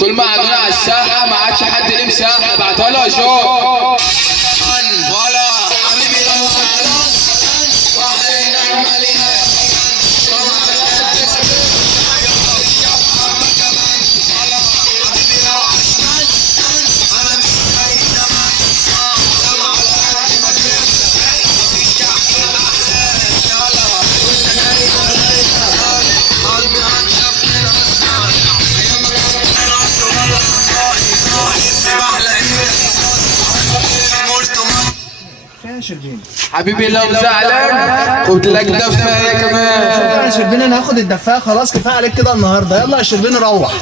طول ما عندنا على الساحه ما عادش حد ليه مساحه. ابعتها له يا جو. شربين حبيبي لو زعلان خد لك دفايه كمان. يا شربين انا هاخد الدفايه خلاص، كفايه عليك كده النهارده. يلا يا شربين روح.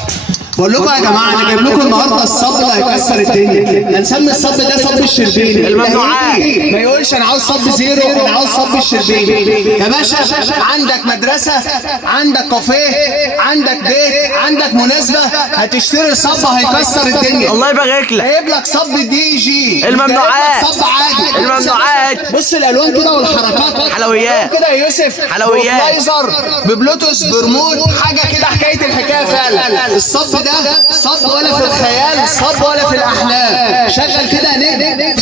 بقول لكم يا جماعه انا جايب لكم النهارده الصب اللي هيكسر الدنيا. هنسمي الصب ده صب الشربيني. الممنوعات. ما يقولش انا عاوز صب زيرو، انا عاوز صب الشربيني. يا باشا عندك مدرسه، عندك كافيه، عندك بيت، عندك مناسبه، هتشتري صب هيكسر الدنيا. الله يبارك لك. جايب لك صب دي جي. الممنوعات. صب عادي. الممنوعات. بص الالوان كده والحركات. حلويات كده يا يوسف. حلويات. بلايزر ببلوتوث برمود، حاجه كده حكايه الحكايه فعلا. الصب ده صب ولا في الخيال، صب ولا في الاحلام. شغل كده نجم.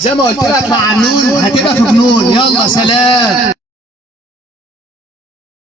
زي ما قلت لك مع النون هتبقى في جنون. يلا سلام.